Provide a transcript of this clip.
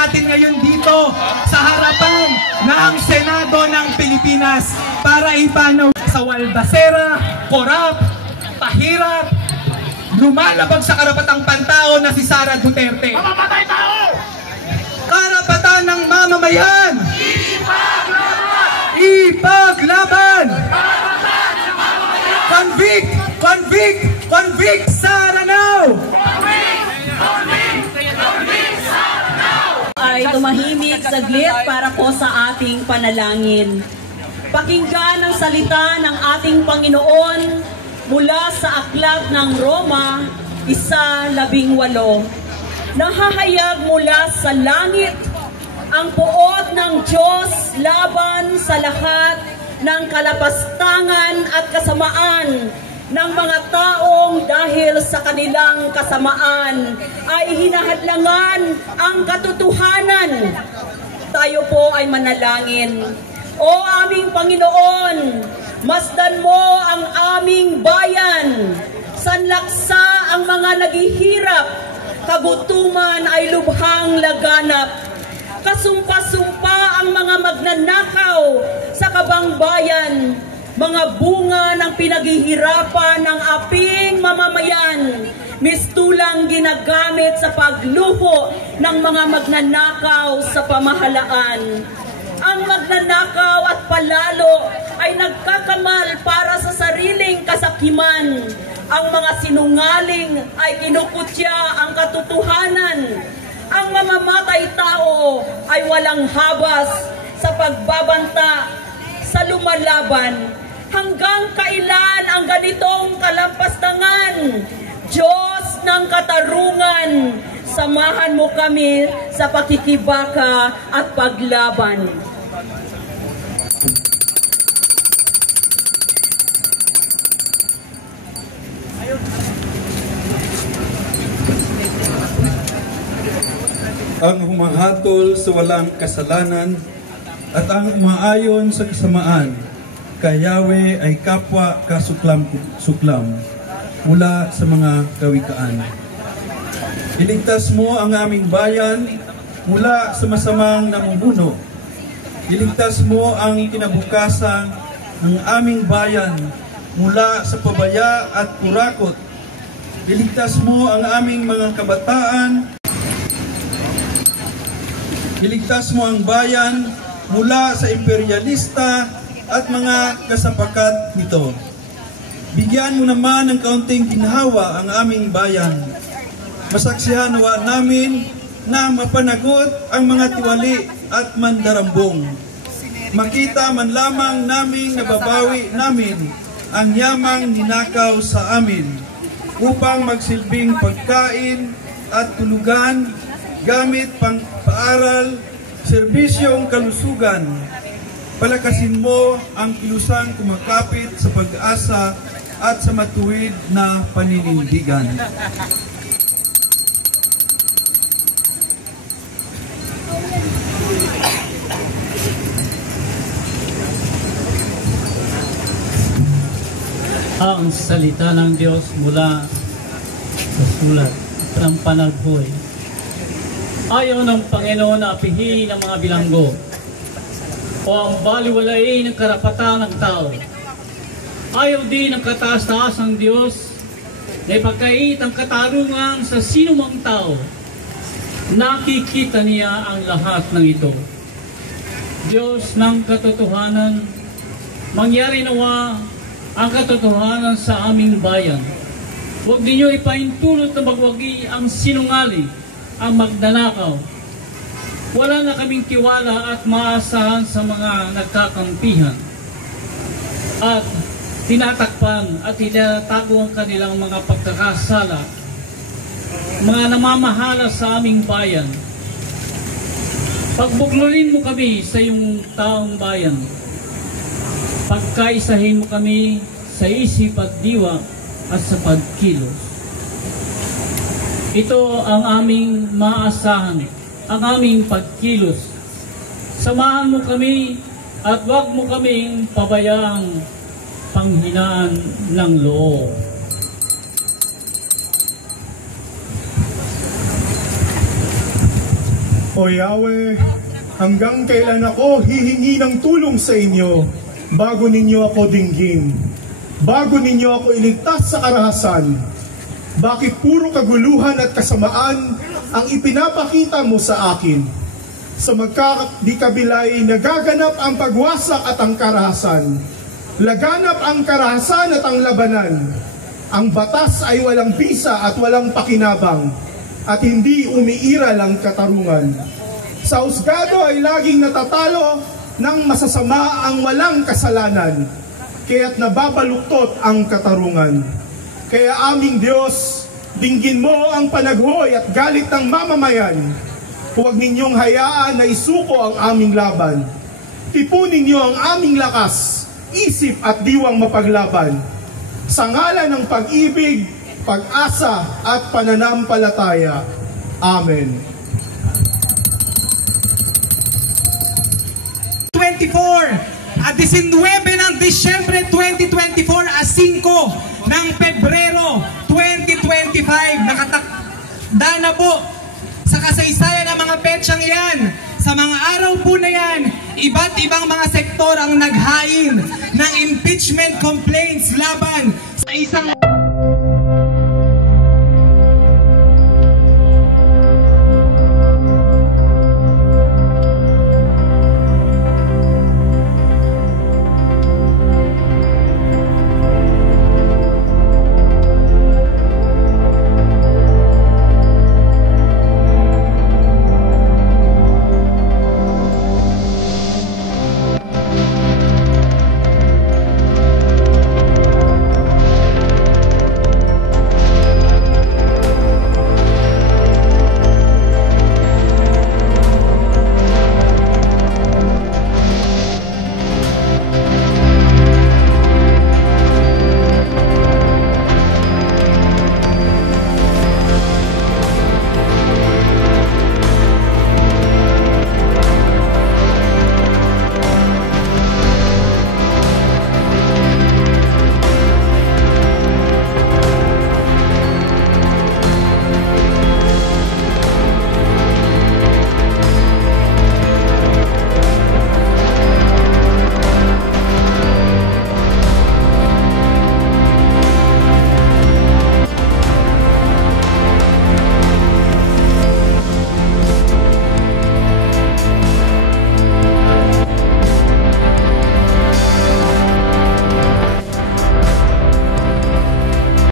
natin ngayon dito sa harapan ng Senado ng Pilipinas para ipanaw sa waldasera, korap, pahirap, lumalabag sa karapatang pantao na si Sara Duterte. Mamamatay tao! Karapatan ng mamamayan! Ipaglaban! Ipaglaban! Karapatan ng mamamayan! Convict! Convict! Convict Sara now! Convict! Convict! Convict Sara now! Ay tumahimik saglit para po sa ating panalangin. Pakinggan ang salita ng ating Panginoon mula sa aklat ng Roma 1:18. Nahahayag mula sa langit ang puot ng Diyos laban sa lahat ng kalapastangan at kasamaan ng mga taong dahil sa kanilang kasamaan ay hinahadlangan ang katotohanan. Tayo po ay manalangin. O aming Panginoon, masdan mo ang aming bayan. Sanlaksa ang mga naghihirap, kagutuman ay lubhang laganap. Kasumpa-sumpa ang mga magnanakaw sa kabangbayan, mga bunga ng pinaghihirapan ng aping mamamayan, mistulang ginagamit sa pagluho ng mga magnanakaw sa pamahalaan. Ang magnanakaw at palalo ay nagkakamal para sa sariling kasakiman. Ang mga sinungaling ay kinukutya ang katotohanan. Ang mamamatay tao ay walang habas sa pagbabanta sa lumalaban. Hanggang kailan ang ganitong kalampastangan? Diyos ng katarungan, samahan mo kami sa pakikibaka at paglaban. Ang humahatol sa walang kasalanan at ang umaayon sa kasamaan, kay Yahweh ay kapwa kasuklam-suklam mula sa mga kawikaan. Iligtas mo ang aming bayan mula sa masamang namumuno. Iligtas mo ang kinabukasan ng aming bayan mula sa pabaya at kurakot. Iligtas mo ang aming mga kabataan. Iligtas mo ang bayan mula sa imperialista at mga kasapakat nito. Bigyan mo naman ng kaunting ginhawa ang aming bayan. Masaksihan nawa namin na mapanagot ang mga tiwali at mandarambong. Makita man lamang naming nababawi namin ang yamang ninakaw sa amin upang magsilbing pagkain at tulugan, gamit pang paaral, serbisyong kalusugan. Palakasin mo ang kilusang kumakapit sa pag-asa at sa matuwid na paninindigan. Ang salita ng Diyos mula sa sulat ng panaghoy. Ayaw ng Panginoon na apihin ang mga bilanggo o ang baliwalain ng karapatan ng tao. Ayaw din ng kataas-taas ng Diyos na ipagkait ang katarungan sa sinumang tao. Nakikita niya ang lahat ng ito. Diyos ng katotohanan, mangyari nawa ang katotohanan sa aming bayan. Huwag ninyo ipaintulot na magwagi ang sinungaling, ang magnanakaw. Wala na kaming tiwala at maasahan sa mga nagkakampihan at tinatakpan at tinatago ang kanilang mga pagkakasala, mga namamahala sa aming bayan. Pagbuklolin mo kami sa iyong taong bayan. Pagkaisahin mo kami sa isip at diwa at sa pagkilos. Ito ang aming maasahan, ang aming pagkilos. Samahan mo kami at huwag mo kaming pabayaang panghinaan ng loob. O O Yahweh, hanggang kailan ako hihingi ng tulong sa inyo bago ninyo ako dinggin? Bago ninyo ako iligtas sa karahasan? Bakit puro kaguluhan at kasamaan ang ipinapakita mo sa akin? Sa magkakabilay nagaganap ang pagwasak at ang karahasan. Laganap ang karahasan at ang labanan. Ang batas ay walang bisa at walang pakinabang, at hindi umiiral ang katarungan. Sa husgado ay laging natatalo ng masasama ang walang kasalanan, kaya't nababaluktot ang katarungan. Kaya aming Diyos, dinggin mo ang panaghoy at galit ng mamamayan. Huwag ninyong hayaan na isuko ang aming laban. Tipunin niyo ang aming lakas, isip at diwang mapaglaban. Sa ngalan ng pag-ibig, pag-asa at pananampalataya. Amen. 24 at 19 ng Disyembre 2024 a 5 ng Pebrero 2025 nakatakda na po sa kasaysayan ng mga petsang yan. Sa mga araw po na yan, iba't ibang mga sektor ang naghain ng impeachment complaints laban sa isang